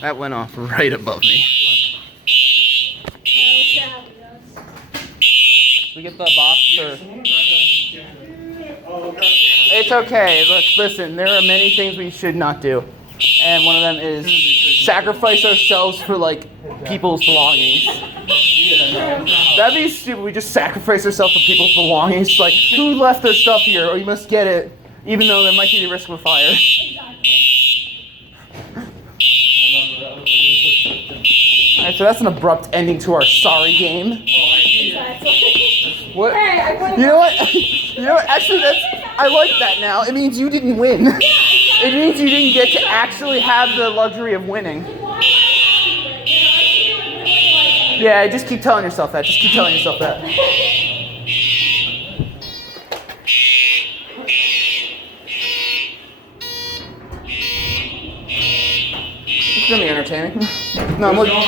That went off right above me. We get the box or... It's okay. Look, listen, there are many things we should not do. And one of them is sacrifice ourselves for, like, people's belongings. That'd be stupid. We just sacrifice ourselves for people's belongings. Like, who left their stuff here? Or you must get it, even though there might be the risk of a fire. Alright, so that's an abrupt ending to our sorry game. What? You know what? You know what? Actually, I like that now. It means you didn't win. It means you didn't get to actually have the luxury of winning. Yeah, just keep telling yourself that. Just keep telling yourself that. It's gonna be entertaining. No, I'm looking.